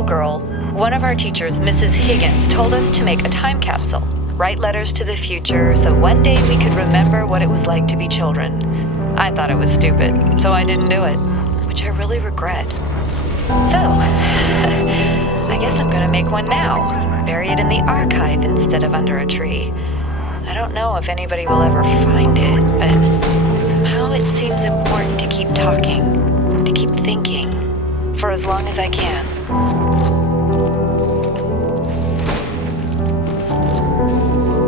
little girl, one of our teachers, Mrs. Higgins, told us to make a time capsule, write letters to the future, so one day we could remember what it was like to be children. I thought it was stupid, so I didn't do it, which I really regret. So, I guess I'm gonna make one now, bury it in the archive instead of under a tree. I don't know if anybody will ever find it, but somehow it seems important to keep talking, to keep thinking, for as long as I can.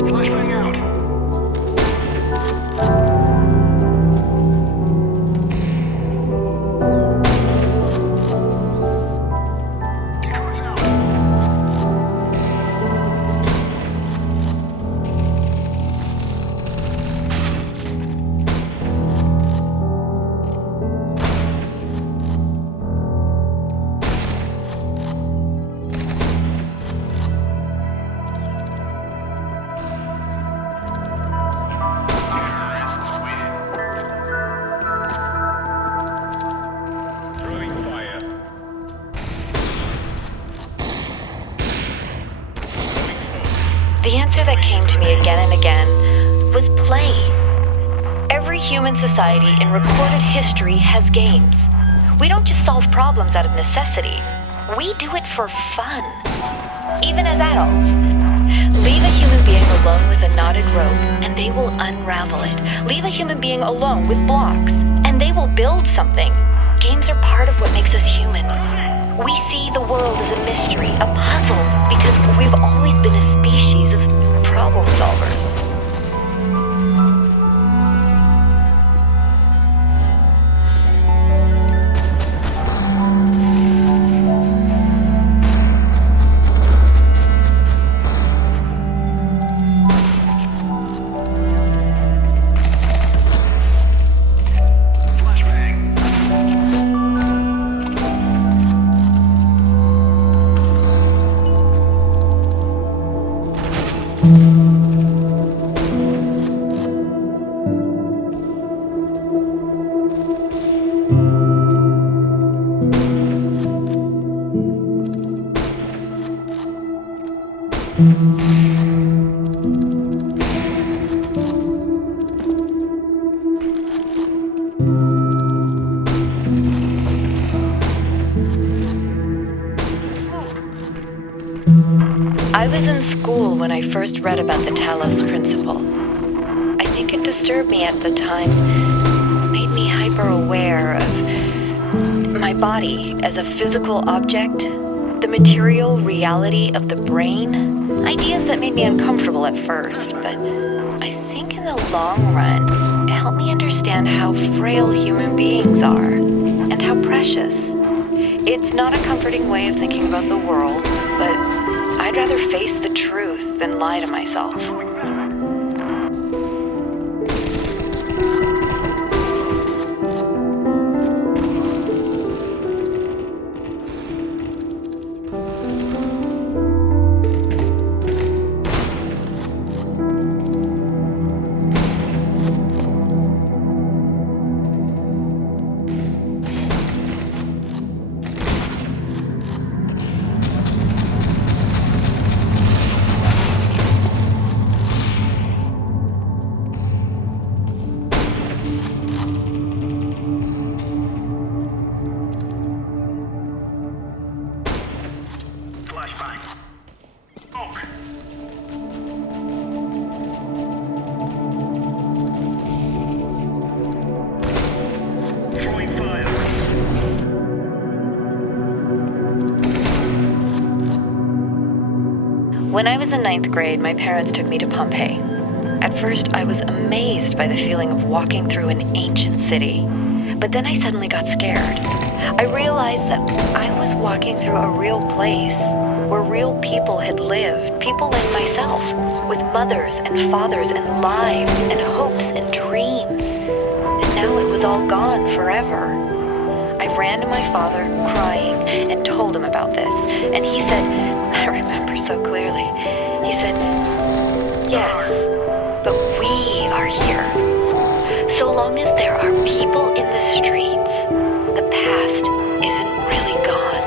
Flashbang out. Decoys out. Terrorists win. Throwing fire. The answer that came to me again and again was play. Every human society in recorded history has games. We don't just solve problems out of necessity. We do it for fun. Even as adults. Leave a human being alone with a knotted rope, and they will unravel it. Leave a human being alone with blocks, and they will build something. Games are part of what makes us human. We see the world as a mystery, a puzzle, because we've always been a species of problem solvers. Flashbang. I was in school when I first read about the talos principle. I think it disturbed me at the time, made me hyper-aware of my body as a physical object, the material reality of the brain, ideas that made me uncomfortable at first, but I think in the long run, it helped me understand how frail human beings are and how precious. It's not a comforting way of thinking about the world, but I'd rather face the truth than lie to myself. Flashbang. Smoke. Throwing fire. When I was in 9th grade, my parents took me to Pompeii. At first, I was amazed by the feeling of walking through an ancient city. But then I suddenly got scared. I realized that I was walking through a real place where real people had lived, people like myself, with mothers and fathers and lives and hopes and dreams. And now it was all gone forever. I ran to my father, crying, and told him about this. And he said, I remember so clearly, he said, yes, but we are here. So long as there are people in the streets, the past isn't really gone.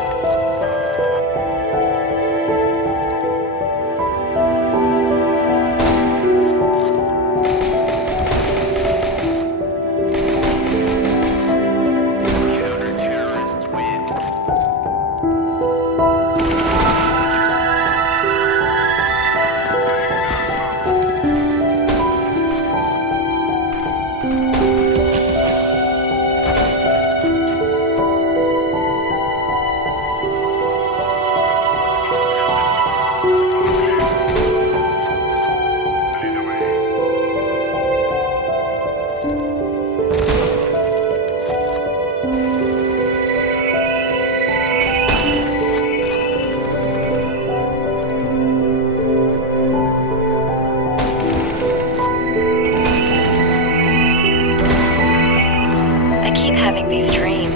keep having these dreams.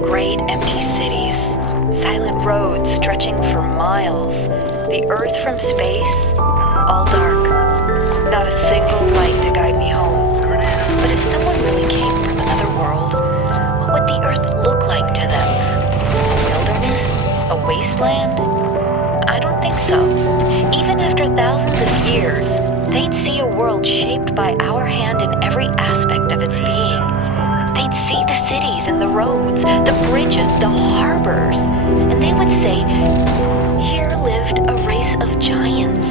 Great empty cities, silent roads stretching for miles, the Earth from space, all dark. Not a single light to guide me home. But if someone really came from another world, what would the Earth look like to them? A wilderness? A wasteland? I don't think so. Even after thousands of years, they'd see a world shaped by our hand in every aspect of its being. They'd see the cities and the roads, the bridges, the harbors, and they would say, here lived a race of giants.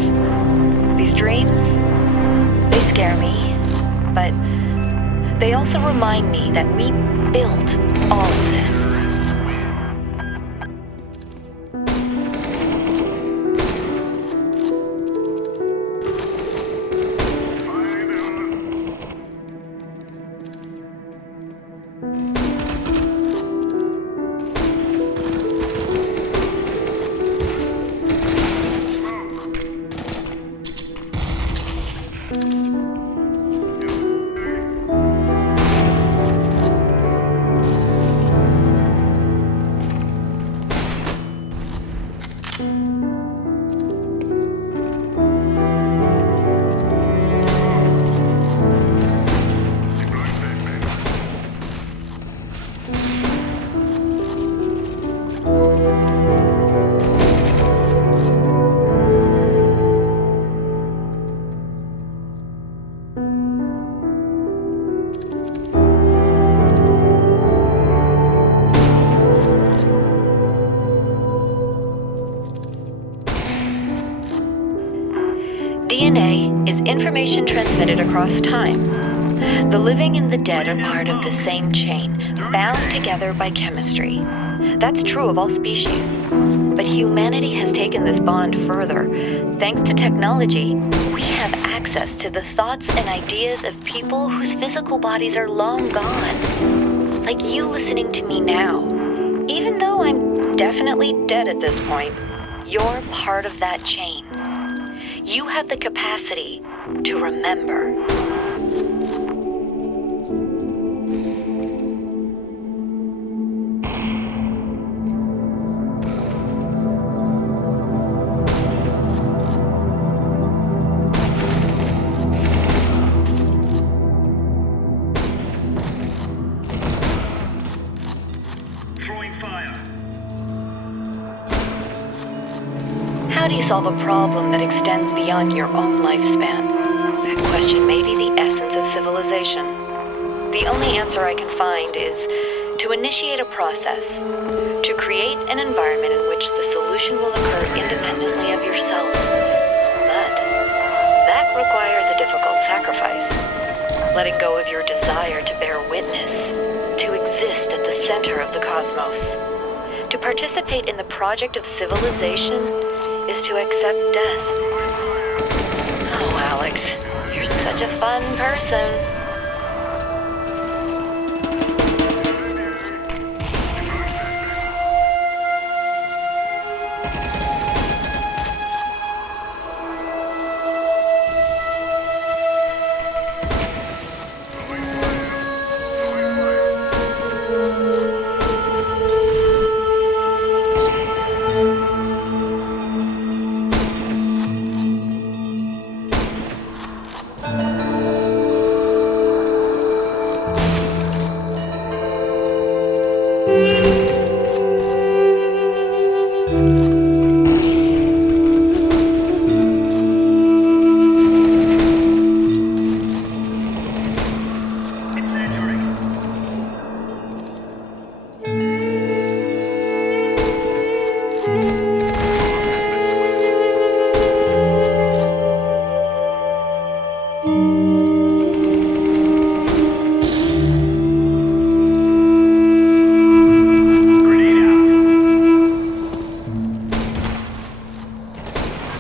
These dreams, they scare me, but they also remind me that we built all of this. DNA is information transmitted across time. The living and the dead are part of the same chain, bound together by chemistry. That's true of all species. But humanity has taken this bond further. Thanks to technology, we have access to the thoughts and ideas of people whose physical bodies are long gone. Like you listening to me now. Even though I'm definitely dead at this point, you're part of that chain. You have the capacity to remember. Throwing fire. How do you solve a problem that extends beyond your own lifespan? That question may be the essence of civilization. The only answer I can find is to initiate a process, to create an environment in which the solution will occur independently of yourself. But that requires a difficult sacrifice. Letting go of your desire to bear witness, to exist at the center of the cosmos. To participate in the project of civilization is to accept death. Oh, Alex, you're such a fun person.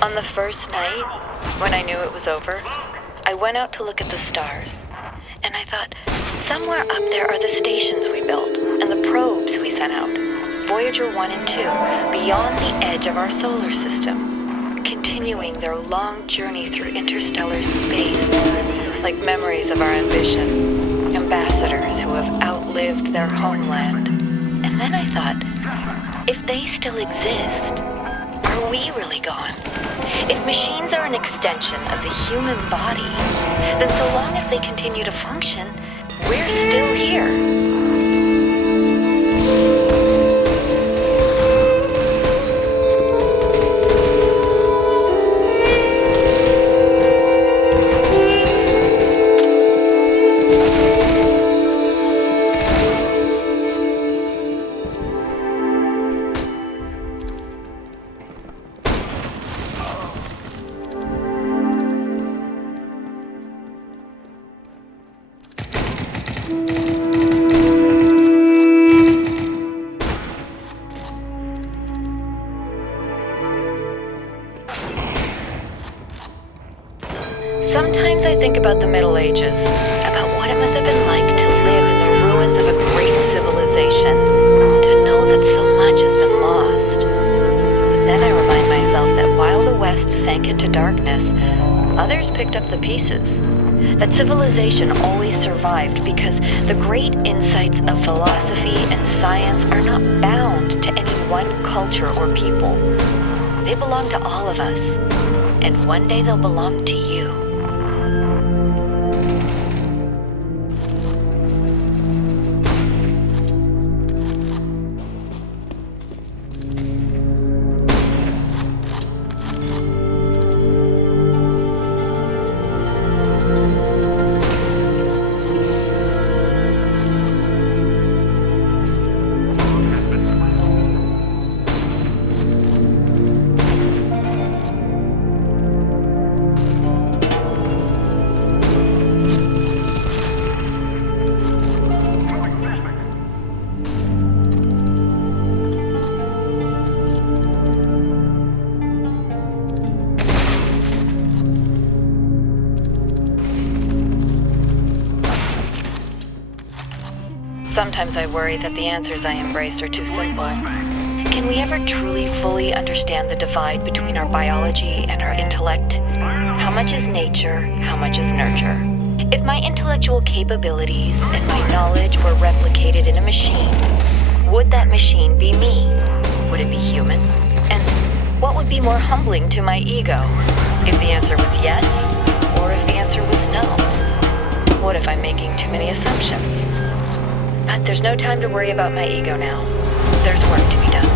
On the first night, when I knew it was over, I went out to look at the stars. And I thought, somewhere up there are the stations we built and the probes we sent out. Voyager 1 and 2, beyond the edge of our solar system, continuing their long journey through interstellar space, like memories of our ambition, ambassadors who have outlived outlived their homeland. And then I thought, if they still exist, are we really gone? If machines are an extension of the human body, then so long as they continue to function, we're still here. Sometimes I think about the Middle Ages, about what it must have been like to live in the ruins of a great civilization, to know that so much has been lost. But then I remind myself that while the West sank into darkness, others picked up the pieces. That civilization always survived because the great insights of philosophy and science are not bound to any one culture or people. They belong to all of us, and one day they'll belong to you. Sometimes I worry that the answers I embrace are too simple. Can we ever truly fully understand the divide between our biology and our intellect? How much is nature? How much is nurture? If my intellectual capabilities and my knowledge were replicated in a machine, would that machine be me? Would it be human? And what would be more humbling to my ego? If the answer was yes, or if the answer was no? What if I'm making too many assumptions? But there's no time to worry about my ego now. There's work to be done.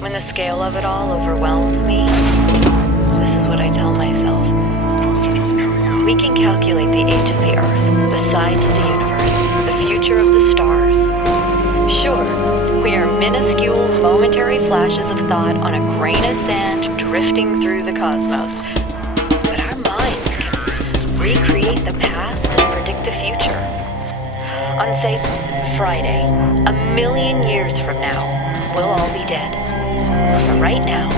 When the scale of it all overwhelms me, this is what I tell myself. We can calculate the age of the Earth, the size of the universe, the future of the stars. Sure, we are minuscule, momentary flashes of thought on a grain of sand drifting through the cosmos. But our minds can recreate the past and predict the future. On, say, Friday, 1,000,000 years from now, we'll all be dead. But right now,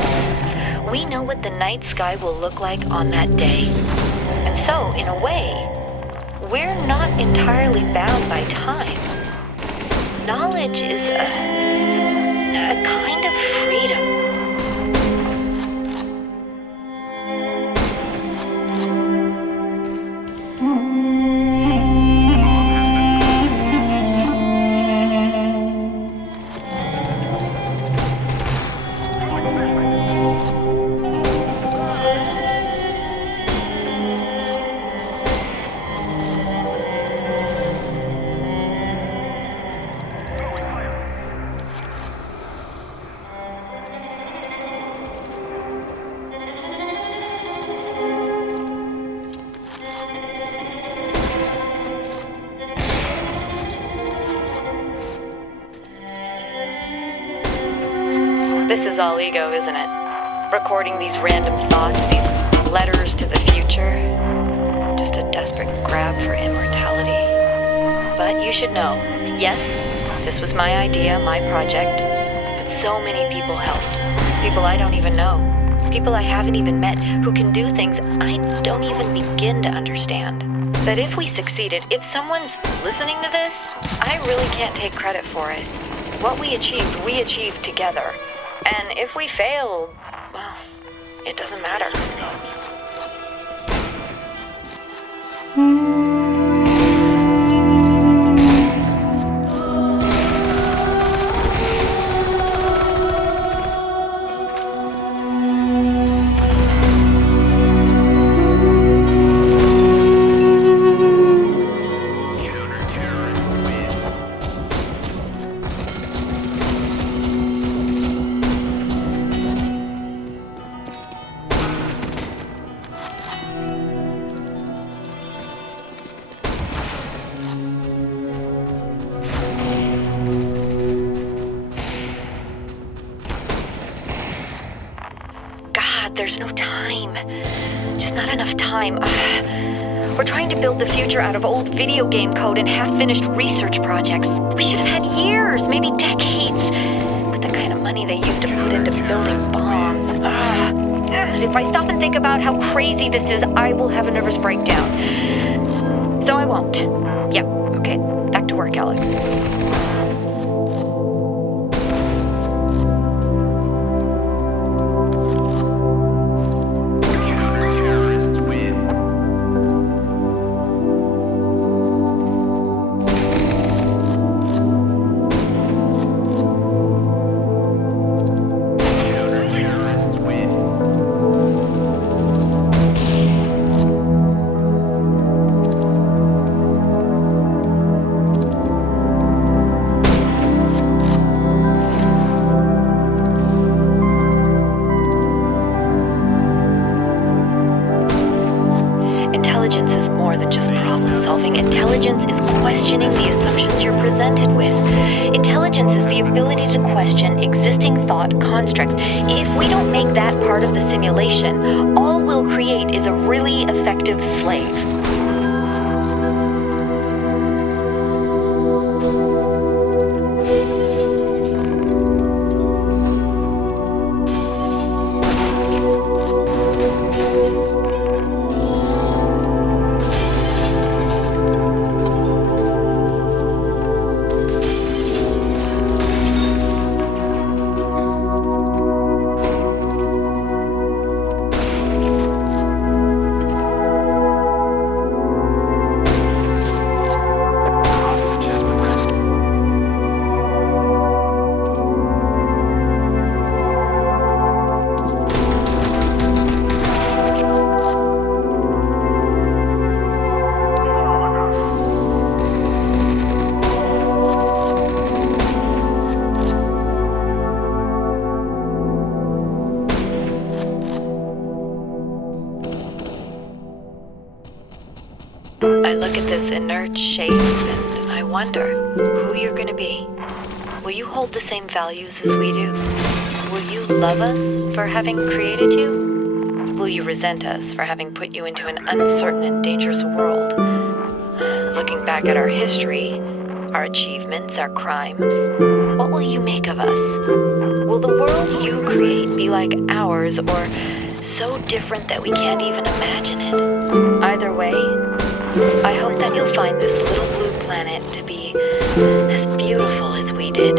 we know what the night sky will look like on that day. And so, in a way, we're not entirely bound by time. Knowledge is a kind of freedom. This is all ego, isn't it? Recording these random thoughts, these letters to the future. Just a desperate grab for immortality. But you should know, yes, this was my idea, my project, but so many people helped. People I don't even know. People I haven't even met who can do things I don't even begin to understand. That if we succeeded, if someone's listening to this, I really can't take credit for it. What we achieved together. And if we failed, well, it doesn't matter. There's no time. Just not enough time. We're trying to build the future out of old video game code and half-finished research projects. We should have had years, maybe decades. But the kind of money they used to put into building bombs. If I stop and think about how crazy this is, I will have a nervous breakdown. So I won't. Yeah, okay. Back to work, Alex. Intelligence is more than just problem-solving. Intelligence is questioning the assumptions you're presented with. Intelligence is the ability to question existing thought constructs. If we don't make that part of the simulation, all we'll create is a really effective slave. I look at this inert shape and I wonder who you're gonna be. Will you hold the same values as we do? Will you love us for having created you? Will you resent us for having put you into an uncertain and dangerous world? Looking back at our history, our achievements, our crimes, what will you make of us? Will the world you create be like ours or so different that we can't even imagine it? Either way, I hope that you'll find this little blue planet to be as beautiful as we did.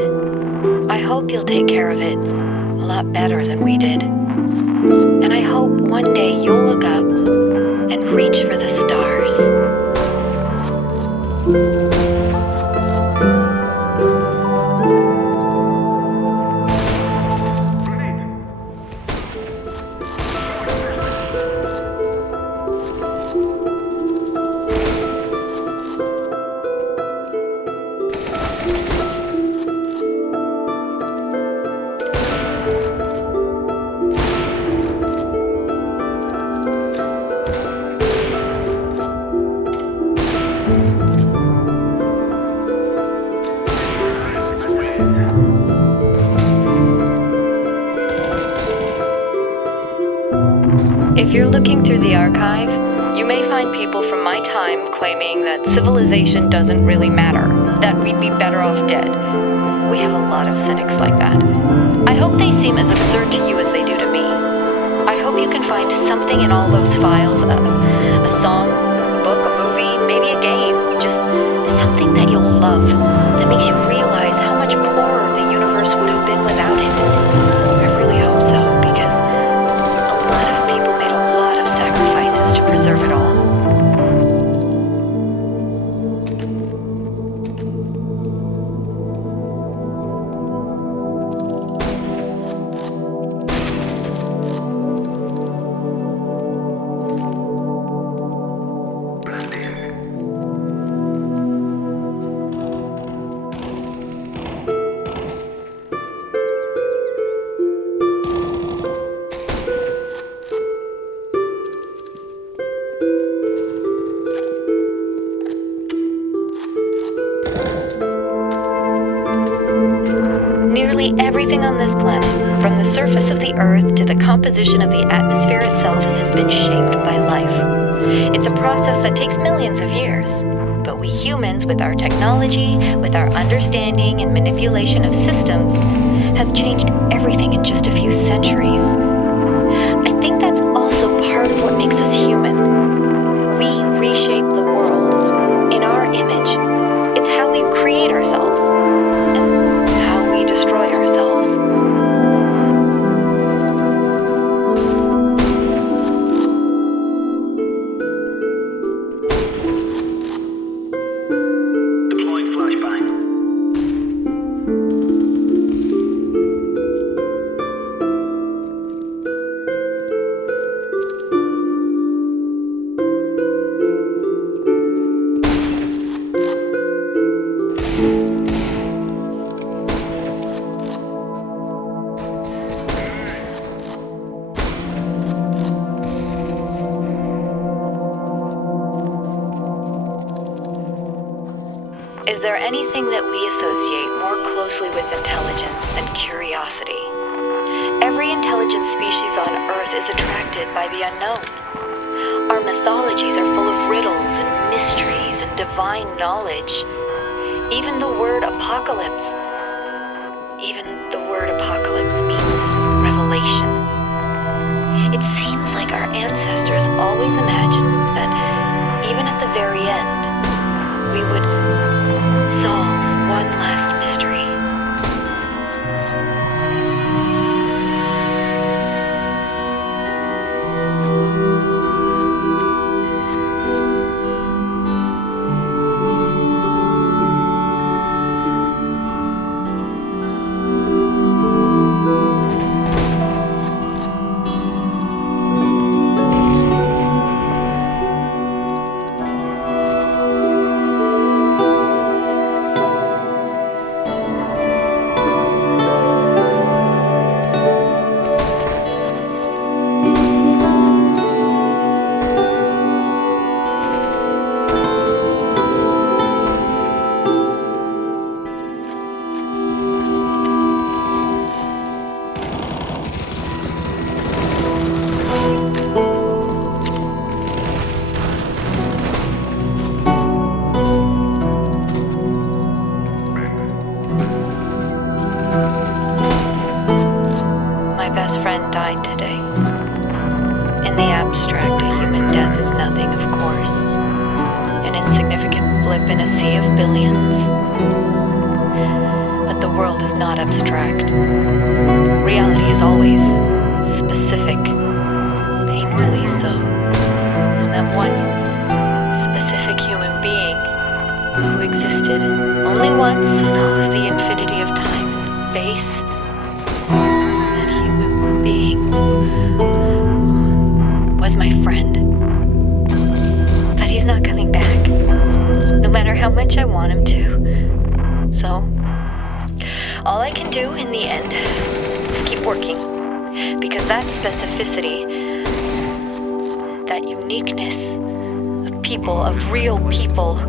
I hope you'll take care of it a lot better than we did. And I hope one day you'll look up and reach for the stars. Looking through the archive, you may find people from my time claiming that civilization doesn't really matter, that we'd be better off dead. We have a lot of cynics like that. I hope they seem as absurd to you as they do to me. I hope you can find something in all those files, a song, a book, a movie, maybe a game, just something that you'll love, that makes you realize how much poorer the universe would have been without it. I really hope so, because a lot of people made a lot of sacrifices to preserve it all. Nearly everything on this planet, from the surface of the Earth to the composition of the atmosphere itself, has been shaped by life. It's a process that takes millions of years. But we humans, with our technology, with our understanding and manipulation of systems, have changed everything in just a few centuries. I think that's also part of what makes us human. We reshape the world in our image. It's how we create ourselves and how we destroy ourselves. Deploying flashbang. Is there anything that we associate more closely with intelligence than curiosity? Every intelligent species on Earth is attracted by the unknown. Our mythologies are full of riddles and mysteries and divine knowledge. Even the word apocalypse means revelation. It seems like our ancestors always imagined that even at the very end, we would solve one last mystery. My best friend died today. In the abstract, a human death is nothing, of course. An insignificant blip in a sea of billions. But the world is not abstract. Reality is always specific, painfully so. And that one specific human being who existed only once in all of the infinity of time and space, that human being was my friend. But he's not coming back, no matter how much I want him to. So, all I can do in the end is keep working, because that specificity, that uniqueness of people, of real people,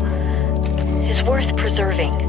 is worth preserving.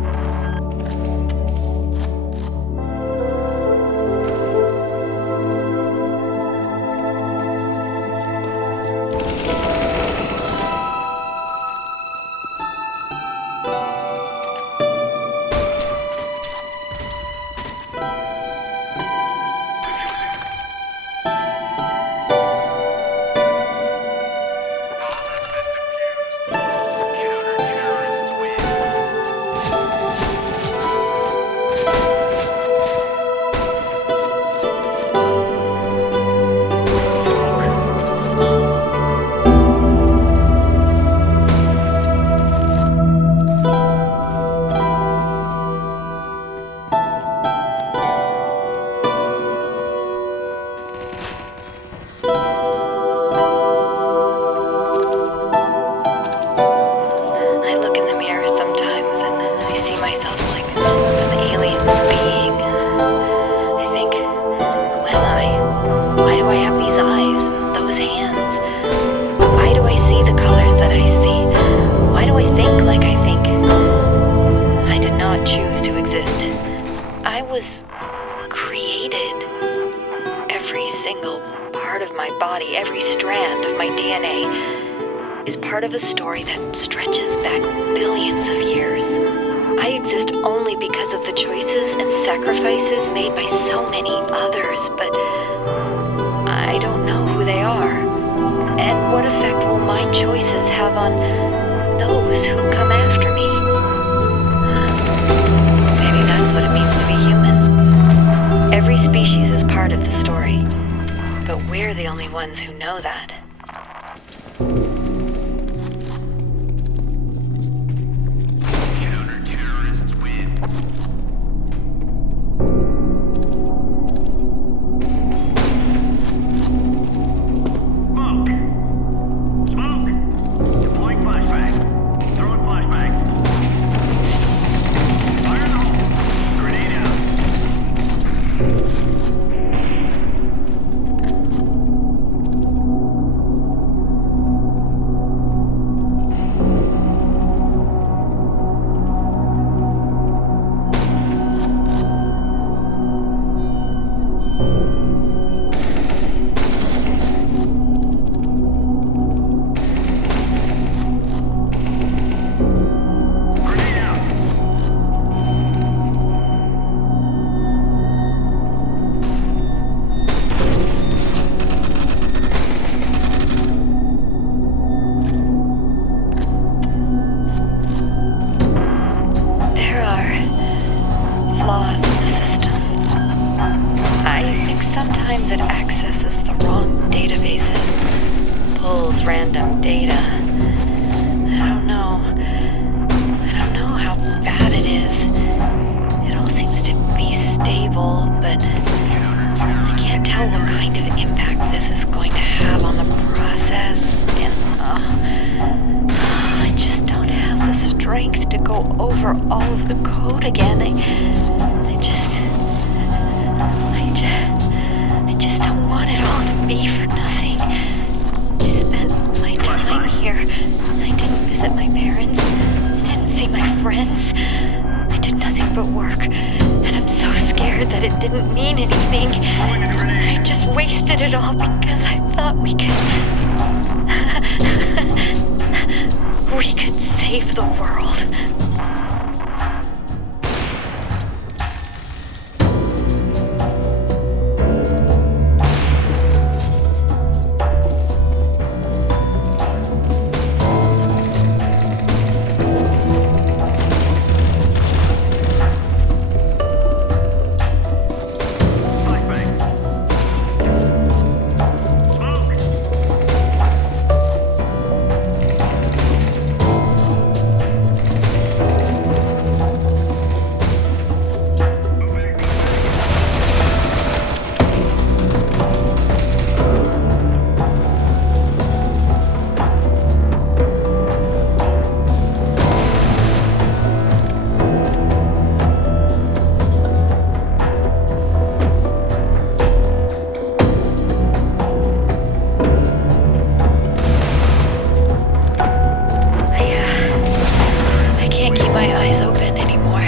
is part of a story that stretches back billions of years. I exist only because of the choices and sacrifices made by so many others, but I don't know who they are. And what effect will my choices have on those who come after me? Maybe that's what it means to be human. Every species is part of the story, but we're the only ones who know that. Counter-terrorists win. Smoke! Smoke! Deploying flashbang. Throwing flashbang. Fire in the hole. Grenade out. Grenade out. There are flaws in the system. I think sometimes it accesses the wrong databases, pulls random data. I don't know. I don't know how bad it is. It all seems to be stable, but I can't tell what kind of impact this is going to have on the process. And I just don't have the strength to go over all of the code again. I just don't want it all to be for nothing. I spent all my time here. I didn't visit my parents. I didn't see my friends. I did nothing but work. And I'm so scared that it didn't mean anything. Throwing a grenade. I just wasted it all because I thought we could... we could save the world. Flashbang. Smoke! I can't keep my eyes open anymore. I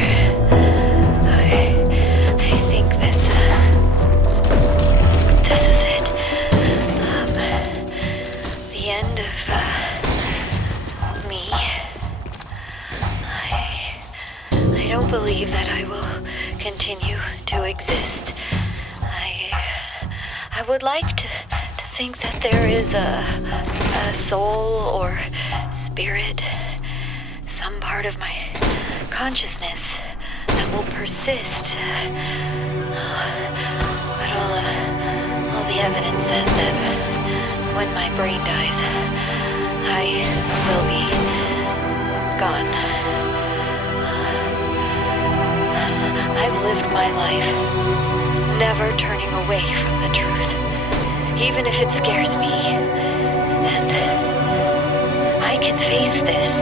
think this is it. The end of me. I don't believe that I will continue to exist. I would like to think that there is a soul or spirit, some part of my consciousness that will persist. But all the evidence says that when my brain dies, I will be gone. I've lived my life never turning away from the truth, even if it scares me. And I can face this.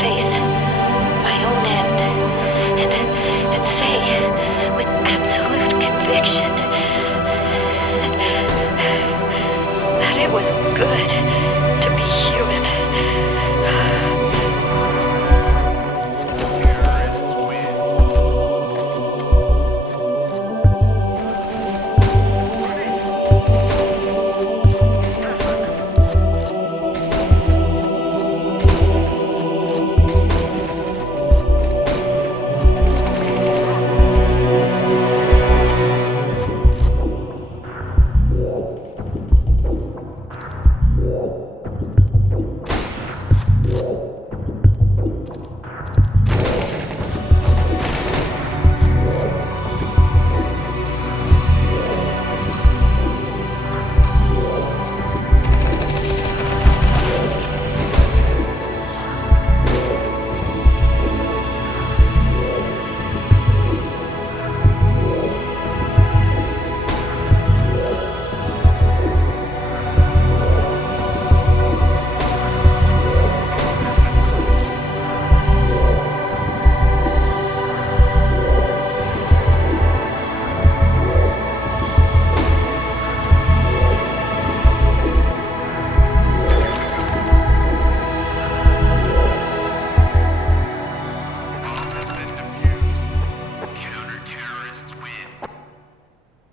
Face